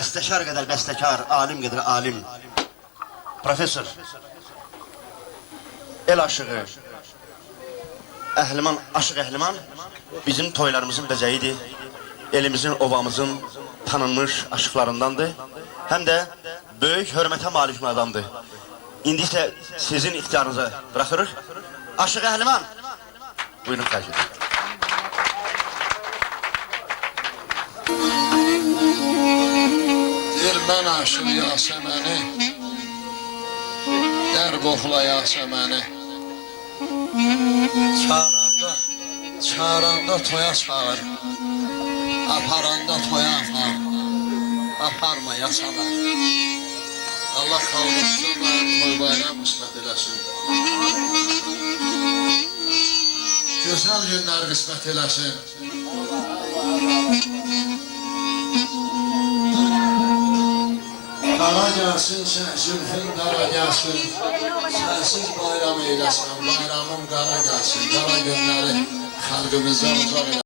bəstəkar qədər bəstəkar, alim qədər alim. Profesör, el aşığı, Əhliman, Aşıq Əhliman bizim toylarımızın bəzəyidir. Elimizin, ovamızın tanınmış aşıqlarındandır. Həm də böyük hörmətə malik adamdır. İndi isə sizin ixtiyarınıza bırakırıq. Aşıq Əhliman, buyurun xərc edin. Deyir mən aşıq Yasəməni, dər qoxula Yasəməni. Çağıranda toya çağır, aparanda toya apar, aparma yasalar. Allah xalqımızın toy bayram qismət eləsin. Gözəl günlər qismət eləsin. Qara gəlsin, zülfün qara gəlsin, sənsiz bayram eyləsin, bayramın qara gəlsin, qara günləri xalqımızdan uzaq eləsin.